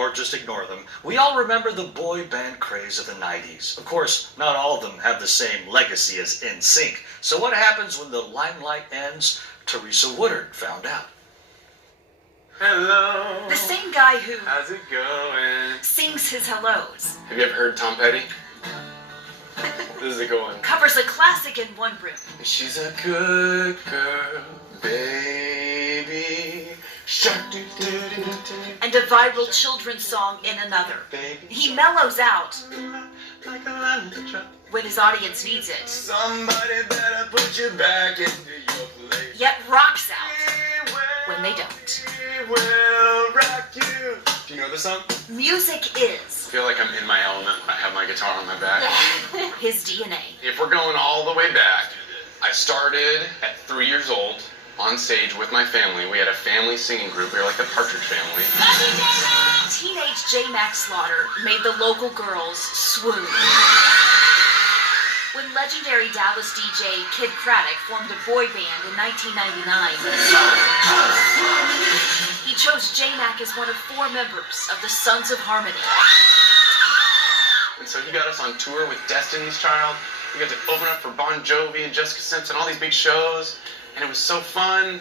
or just ignore them, we all remember the boy band craze of the 90s. Of course, not all of them have the same legacy as NSYNC. So what happens when the limelight ends? Teresa Woodard found out. Hello. The same guy who How's it going? sings his hellos, Have you ever heard Tom Petty? This is a good one. covers a classic in one room, She's a good girl, baby. Shark doo doo doo doo. and a viral children's song in another. Baby. He mellows out Like a lamb. when his audience needs it, Somebody better put you back into your place. yet rocks out when they don't. We will rock you. Do you know this song? Music is I feel like I'm in my element. I have my guitar on my back. his DNA. If we're going all the way back, I started at 3 years old on stage with my family. We had a family singing group. We were like the Partridge Family. Teenage J. Max Slaughter made the local girls swoon. When legendary Dallas DJ Kid Craddock formed a boy band in 1999, he chose J-Mac as one of 4 members of the Sons of Harmony. And so he got us on tour with Destiny's Child. We got to open up for Bon Jovi and Jessica Simpson, all these big shows. And it was so fun.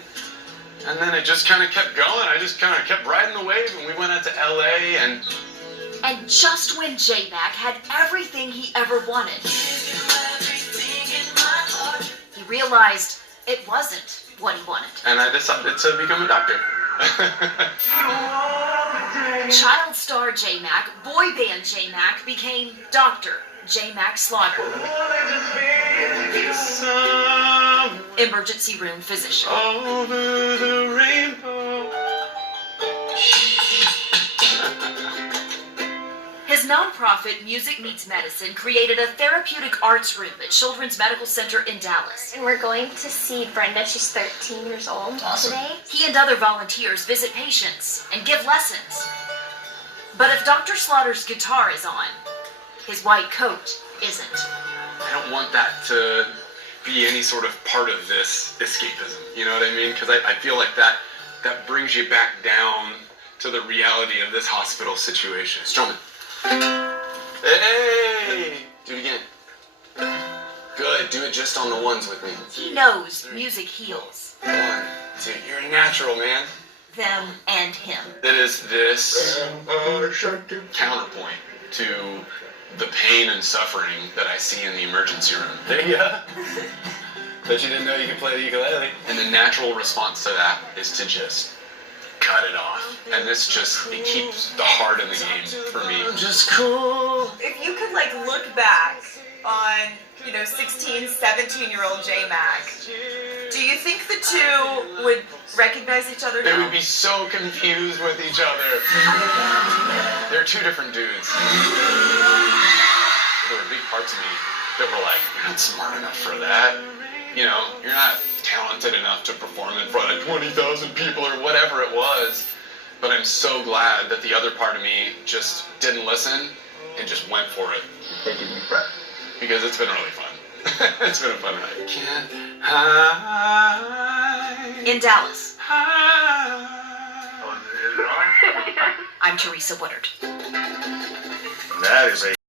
And then it just kind of kept going. I just kind of kept riding the wave. And we went out to LA and... And just when J-Mac had everything he ever wanted, he realized it wasn't what he wanted. And I decided to become a doctor. Child star J-Mac, boy band J-Mac became Dr. J-Mac Slaughter, emergency room physician. Over the rainbow. His nonprofit Music Meets Medicine created a therapeutic arts room at Children's Medical Center in Dallas. And we're going to see Brenda. She's 13 years old today. He and other volunteers visit patients and give lessons. But if Dr. Slaughter's guitar is on, his white coat isn't. I don't want that to be any sort of part of this escapism. You know what I mean? Because I feel like that brings you back down to the reality of this hospital situation. Strowman. Hey! Do it again. Good. Do it just on the ones with me. He knows music heals 1, 2. You're a natural, man. them and him. It is this counterpoint to the pain and suffering that I see in the emergency room. There you go. Bet you didn't know you could play the ukulele. And the natural response to that is to just cut it off. And this just, it keeps the heart in the game for me. Just cool. If you could like look back on, 16, 17-year-old J-Mac, do you think the two would recognize each other They now? would be so confused with each other. They're two different dudes. There were big parts of me that were like, you're not smart enough for that. You're not talented enough to perform in front of 20,000 people or whatever it was. But I'm so glad that the other part of me just didn't listen and just went for it. Take a deep breath. Because it's been really fun. It's been a fun ride. Can't hide. In Dallas, Hide. I'm Teresa Woodard. That is a